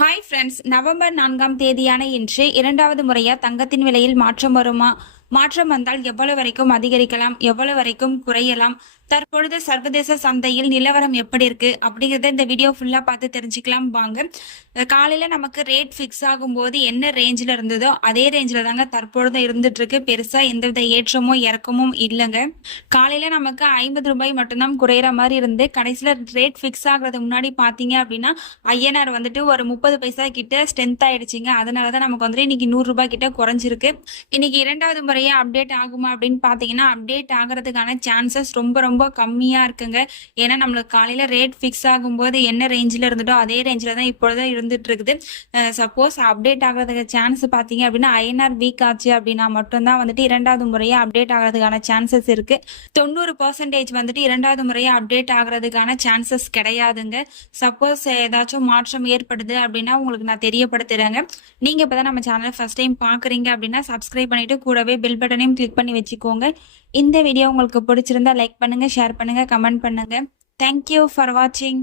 Hi friends, November 4ஆம் தேதியான இன்று இரண்டாவது முறையா தங்கத்தின் விலையில் மாற்றம் வருமா? மாற்றம் வந்தால் எவ்வளவு வரைக்கும் அதிகரிக்கலாம், எவ்வளவு வரைக்கும் குறையலாம், தற்பொழுது சர்வதேச சந்தையில் நிலவரம் எப்படி இருக்கு அப்படிங்கறத இந்த வீடியோ ஃபுல்லா பார்த்து தெரிஞ்சுக்கலாம் வாங்க. காலையில நமக்கு ரேட் ஃபிக்ஸ் ஆகும்போது என்ன ரேஞ்சில் இருந்ததோ அதே ரேஞ்சில் தாங்க தற்பொழுது இருந்துட்டு இருக்கு. பெருசா எந்தவித ஏற்றமோ இறக்கமும் இல்லைங்க. காலையில நமக்கு 50 ரூபாய் மட்டும்தான் குறையிற மாதிரி இருந்து கடைசியில ரேட் ஃபிக்ஸ் ஆகுறது முன்னாடி பாத்தீங்க அப்படின்னா ஐஎன்ஆர் வந்துட்டு ஒரு 30 பைசா கிட்ட ஸ்ட்ரென்த் ஆயிடுச்சுங்க. அதனாலதான் நமக்கு வந்துட்டு இன்னைக்கு 100 ரூபாய் கிட்ட குறைஞ்சிருக்கு. இன்னைக்கு இரண்டாவது முறையா அப்டேட் ஆகுமா அப்படின்னு பாத்தீங்கன்னா அப்டேட் ஆகிறதுக்கான சான்சஸ் ரொம்ப ரொம்ப கம்மியா இருக்குங்க. ஏன்னா நம்மளுக்கு காலையில ரேட் ஃபிக்ஸ் ஆகும்போது என்ன ரேஞ்சில் இருந்துட்டோ அதே ரேஞ்சில தான் இப்பொழுதும் இருந்துட்டு இருக்குது. சப்போஸ் அப்டேட் ஆகிறதுக்கு சான்ஸ் பாத்தீங்க அப்படின்னா ஐஎன்ஆர் வீக் ஆச்சு அப்படின்னா மட்டும்தான் வந்துட்டு இரண்டாவது முறையா அப்டேட் ஆகிறதுக்கான சான்சஸ் இருக்கு. 90% வந்துட்டு இரண்டாவது முறையா அப்டேட் ஆகிறதுக்கான சான்சஸ் கிடையாதுங்க. சப்போஸ் ஏதாச்சும் மாற்றம் ஏற்படுது அப்படின்னா உங்களுக்கு நான் தெரியப்படுத்துறேங்க. நீங்க இப்பதான் நம்ம சேனலை ஃபர்ஸ்ட் டைம் பாக்குறீங்க அப்படின்னா சப்ஸ்கிரைப் பண்ணிட்டு கூடவே பெல் பட்டனையும் கிளிக் பண்ணி வச்சுக்கோங்க. இந்த வீடியோ உங்களுக்கு பிடிச்சிருந்தா லைக் பண்ணுங்க, ஷேர் பண்ணுங்க, கமெண்ட் பண்ணுங்க. தேங்க்யூ ஃபார் வாட்சிங்.